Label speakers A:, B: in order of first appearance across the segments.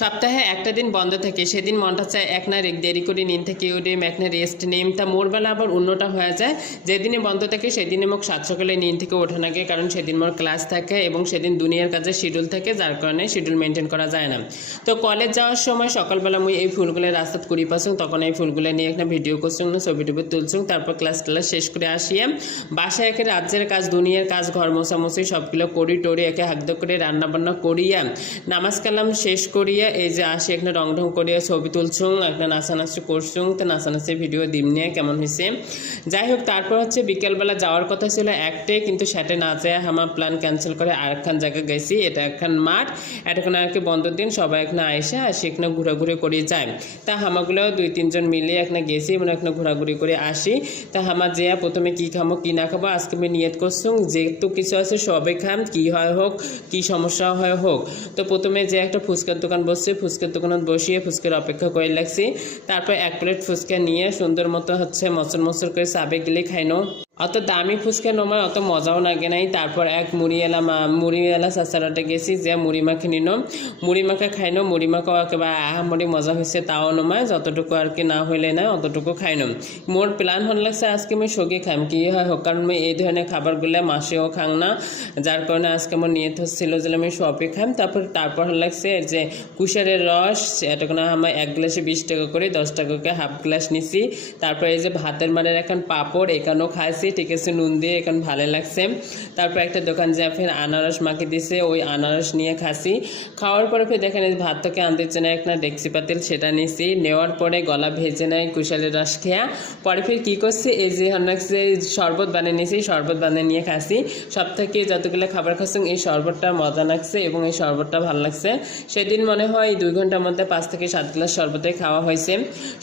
A: সপ্তাহে একটা দিন বন্ধ থাকে, সেদিন মনটা চায় এক না রেক দেরি করে নিন থেকে উঠে, এক না রেস্ট নেম তা মোরবেলা আবার অন্যটা হয়ে যায়। যেদিনে বন্ধ থাকে, সেদিনে মোক সাত সকালে নিন থেকে ওঠা লাগে, কারণ সেদিন মোর ক্লাস থাকে এবং সেদিন দুনিয়ার কাজে শিডিউল থাকে, যার কারণে শিডিউল মেনটেন করা যায় না। তো কলেজ যাওয়ার সময় সকালবেলা মুই এই ফুলগুলো রাস্তাত করি পাসুং তখন এই ফুলগুলো নিয়ে একটা ভিডিও করছুং না ছবি টবি তুলছুং, তারপর ক্লাস ক্লাস শেষ করে আসিয়ে বাসায় একে রাজ্যের কাজ, দুনিয়ার কাজ, ঘর মোছামুছি, সবগুলো করি টরি একে হাকদ করে রান্না বান্না করিয়া নামাজ কালাম শেষ করিয়া এই যে আসি, একটা রং ঢং করিয়া ছবি তুলছুং, একটা নাচানাচি করছুং, তো নাচানাচি ভিডিও দিম নিয়ে কেমন হয়েছে যাই হোক, তারপর হচ্ছে বিকেলবেলা যাওয়ার কথা ছিল একটাই, কিন্তু সেটা না যায় আমার প্ল্যান ক্যান্সেল করে আরেকখান জায়গায় গেছি, এটা একখান মাঠ এতক্ষণ আর কি বন্ধ দিন সবাই এখানে আইসে আর সেখানে ঘোরাঘুরি করে যায় তা হামাগুলো দুই তিনজন মিলে এখানে গেছি এবং এখানে ঘোরাঘুরি করে আসি। তা হামা যে প্রথমে কি খামো, কি না খাব, আজকে আমি নিয়ত করছুং, যেহেতু কিছু আছে সবে খাম, কি হয় হোক, কি সমস্যা হয় হোক। তো প্রথমে যে একটা ফুচকার দোকান বসছে ফুচকার দোকানত বসিয়ে ফুচকার অপেক্ষা করে লাগছি। তারপর এক প্লেট ফুচকা নিয়ে সুন্দর মতো হচ্ছে মচর মচর করে সাবে গেলে খাইনো অত দামি ফুচকা নমায় অত মজাও লাগে নাই। তারপর এক মুড়িওয়ালা মা মুড়িওয়ালা চাচারাতে গেছি যে মুড়ি মাখি নিলাম মুড়ি মাখা খাইনো মুড়ি মাখাও একেবারে আহামরি মজা হয়েছে তাও নমায় যতটুকু আর কি না হইলে না অতটুকু খাইলাম মোর প্ল্যান হল লাগছে আজকে আমি সগি খাম, কি হয় হোক কারণ আমি এই ধরনের খাবারগুলো মাসেও খাং না। যার কারণে আজকে আমার নিয়ত হচ্ছিল যে আমি সবই খাইম তারপর তারপর হল লাগছে যে কুশারের রস এটা কোনো আমার এক গ্লাসে বিশ টাকা করে দশ টাকা করে হাফ গ্লাস নিছি। তারপর এই যে ভাতের মানের এখন পাপড় এখানেও খাইছি। ঠিক আছে নুন দিয়ে এখন ভালো লাগছে। তারপর একটা দোকান যা ফের আনারস মাখি দিছে, ওই আনারস নিয়ে খাসি। খাওয়ার পরে ফের দেখেন এই ভাতটাকে আনতে চেনে একটা ডেক্সি পাতিল সেটা নিছি। নেওয়ার পরে গলা ভেজে নেয় কুশালের রস খেয়া। পরে ফের কী করছি, এই যে হচ্ছে শরবত বানিয়ে নিয়েছি শরবত বানিয়ে নিয়ে খাসি। সব থেকে যতগুলো খাবার খাচ্ছি, এই শরবতটা মজা লাগছে এবং এই শরবতটা ভালো লাগছে। সেদিন মনে হয় দুই ঘণ্টার মধ্যে পাঁচ থেকে সাত গ্লাস শরবতে খাওয়া হয়েছে।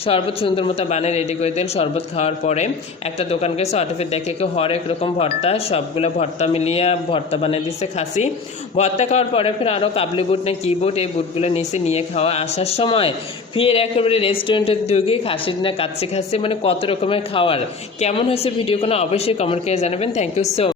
A: শরবত সুন্দর মতো বানিয়ে রেডি করে দিন, শরবত খাওয়ার পরে একটা দোকান গেছে অটোফে দেখে কেউ হরেক রকম ভর্তা, সবগুলো ভর্তা মিলিয়ে ভর্তা বানিয়ে দিচ্ছে খাসি। ভর্তা খাওয়ার পরে ফের আরও কাবলি বুট না কি বুট, এই বুটগুলো নিচে নিয়ে খাওয়া আসার সময় ফির একেবারে রেস্টুরেন্টে ঢুকে খাসির না কাচ্চি খাসি মানে কত রকমের খাওয়ার। কেমন হয়েছে ভিডিও কোনো অবশ্যই কমেন্ট করে জানাবেন। Thank you so